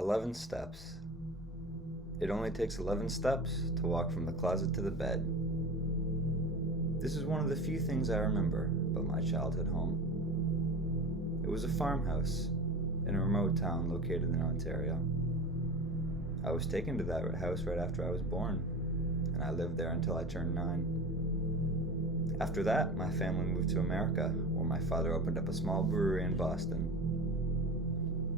11 steps. It only takes 11 steps to walk from the closet to the bed. This is one of the few things I remember about my childhood home. It was a farmhouse in a remote town located in Ontario. I was taken to that house right after I was born, and I lived there until I turned 9. After that, my family moved to America, where my father opened up a small brewery in Boston.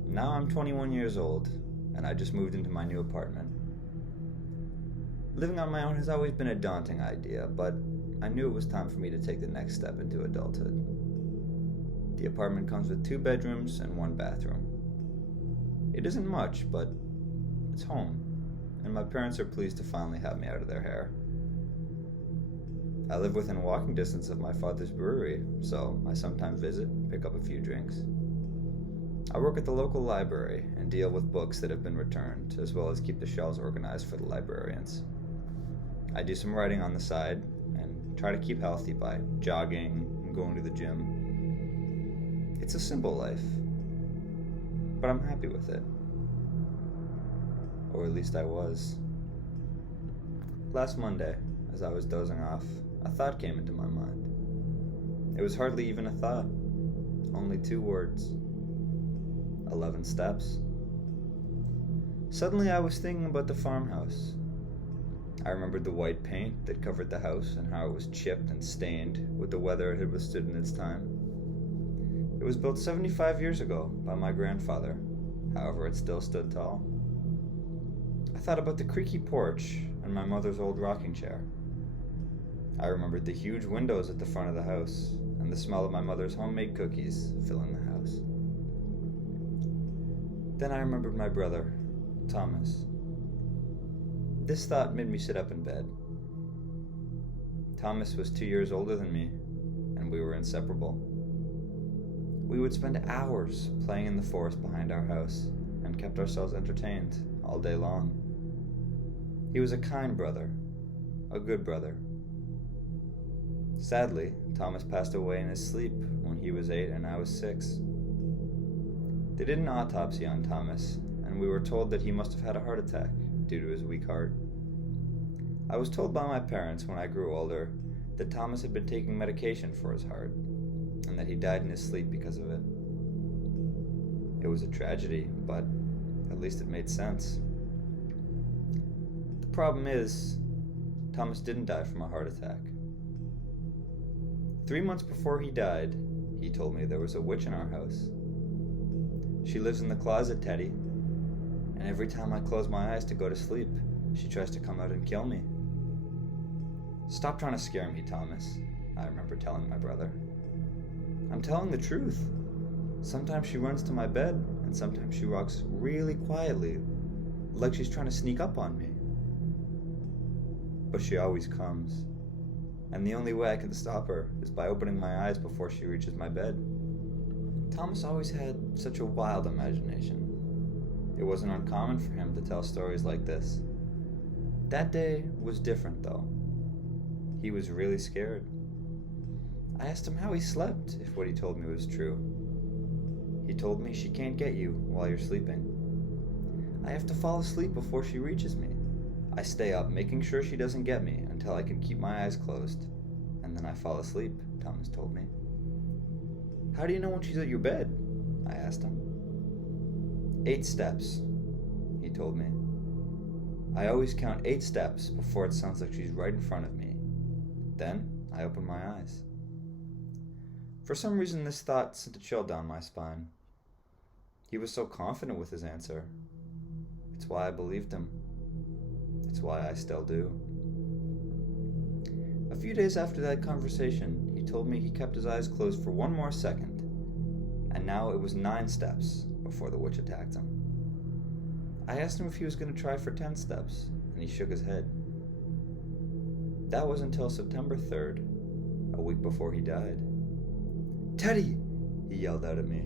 Now I'm 21 years old, and I just moved into my new apartment. Living on my own has always been a daunting idea, but I knew it was time for me to take the next step into adulthood. The apartment comes with 2 bedrooms and 1 bathroom. It isn't much, but it's home, and my parents are pleased to finally have me out of their hair. I live within walking distance of my father's brewery, so I sometimes visit and pick up a few drinks. I work at the local library and deal with books that have been returned, as well as keep the shelves organized for the librarians. I do some writing on the side and try to keep healthy by jogging and going to the gym. It's a simple life, but I'm happy with it. Or at least I was. Last Monday, as I was dozing off, a thought came into my mind. It was hardly even a thought, only 2 words. 11 steps. Suddenly I was thinking about the farmhouse. I remembered the white paint that covered the house and how it was chipped and stained with the weather it had withstood in its time. It was built 75 years ago by my grandfather, however it still stood tall. I thought about the creaky porch and my mother's old rocking chair. I remembered the huge windows at the front of the house and the smell of my mother's homemade cookies filling the house. Then I remembered my brother, Thomas. This thought made me sit up in bed. Thomas was 2 years older than me, and we were inseparable. We would spend hours playing in the forest behind our house and kept ourselves entertained all day long. He was a kind brother, a good brother. Sadly, Thomas passed away in his sleep when he was 8 and I was 6. They did an autopsy on Thomas, and we were told that he must have had a heart attack due to his weak heart. I was told by my parents when I grew older that Thomas had been taking medication for his heart, and that he died in his sleep because of it. It was a tragedy, but at least it made sense. The problem is, Thomas didn't die from a heart attack. 3 months before he died, he told me there was a witch in our house. She lives in the closet, Teddy, and every time I close my eyes to go to sleep, she tries to come out and kill me. Stop trying to scare me, Thomas, I remember telling my brother. I'm telling the truth. Sometimes she runs to my bed, and sometimes she walks really quietly, like she's trying to sneak up on me. But she always comes, and the only way I can stop her is by opening my eyes before she reaches my bed. Thomas always had such a wild imagination. It wasn't uncommon for him to tell stories like this. That day was different, though. He was really scared. I asked him how he slept, if what he told me was true. He told me she can't get you while you're sleeping. I have to fall asleep before she reaches me. I stay up, making sure she doesn't get me until I can keep my eyes closed, and then I fall asleep, Thomas told me. How do you know when she's at your bed? I asked him. 8 steps, he told me. I always count 8 steps before it sounds like she's right in front of me. Then I open my eyes. For some reason, this thought sent a chill down my spine. He was so confident with his answer. It's why I believed him. It's why I still do. A few days after that conversation, he told me he kept his eyes closed for 1 more second, and now it was 9 steps before the witch attacked him. I asked him if he was going to try for 10 steps, and he shook his head. That was until September 3rd, a week before he died. Teddy, he yelled out at me.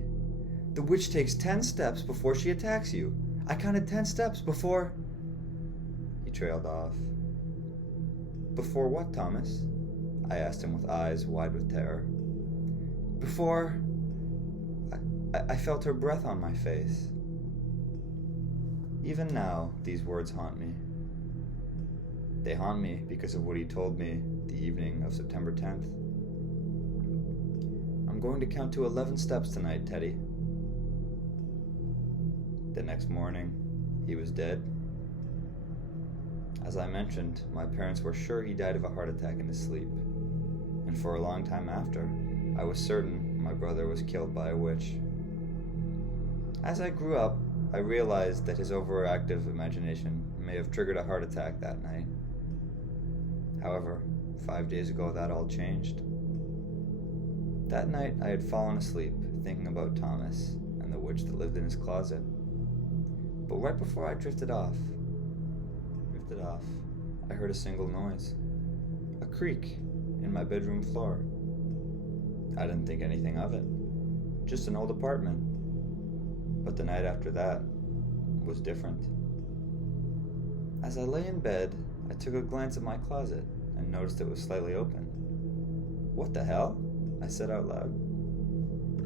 The witch takes 10 steps before she attacks you. I counted 10 steps before... He trailed off. Before what, Thomas? I asked him with eyes wide with terror. Before... I felt her breath on my face. Even now, these words haunt me. They haunt me because of what he told me the evening of September 10th. I'm going to count to 11 steps tonight, Teddy. The next morning, he was dead. As I mentioned, my parents were sure he died of a heart attack in his sleep. And for a long time after, I was certain my brother was killed by a witch. As I grew up, I realized that his overactive imagination may have triggered a heart attack that night. However, 5 days ago that all changed. That night I had fallen asleep thinking about Thomas and the witch that lived in his closet. But right before I drifted off, I heard a single noise. A creak in my bedroom floor. I didn't think anything of it. Just an old apartment. But the night after that was different. As I lay in bed, I took a glance at my closet and noticed it was slightly open. "What the hell?" I said out loud.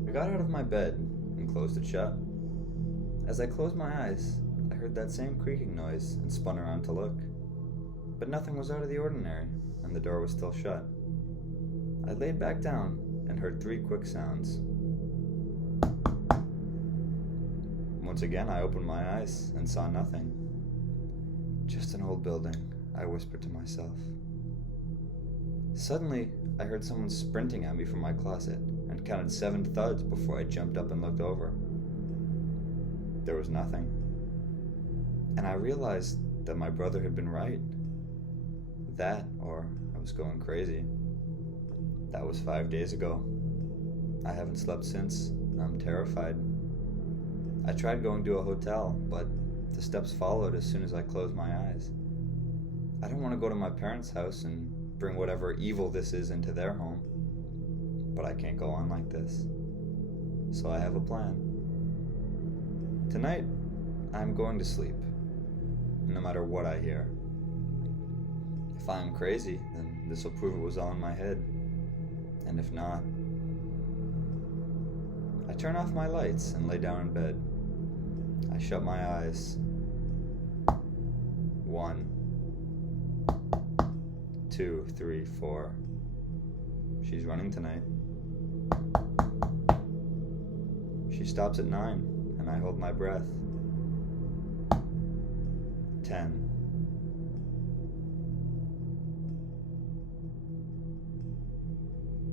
I got out of my bed and closed it shut. As I closed my eyes, I heard that same creaking noise and spun around to look. But nothing was out of the ordinary, and the door was still shut. I laid back down and heard 3 quick sounds. Once again, I opened my eyes and saw nothing. "Just an old building," I whispered to myself. Suddenly, I heard someone sprinting at me from my closet and counted 7 thuds before I jumped up and looked over. There was nothing. And I realized that my brother had been right. That, or I was going crazy. That was 5 days ago. I haven't slept since, and I'm terrified. I tried going to a hotel, but the steps followed as soon as I closed my eyes. I don't want to go to my parents' house and bring whatever evil this is into their home. But I can't go on like this. So I have a plan. Tonight, I'm going to sleep, no matter what I hear. If I'm crazy, then this will prove it was all in my head. And if not, I turn off my lights and lay down in bed. I shut my eyes. 1, 2, 3, 4. She's running tonight. She stops at 9, and I hold my breath. 10.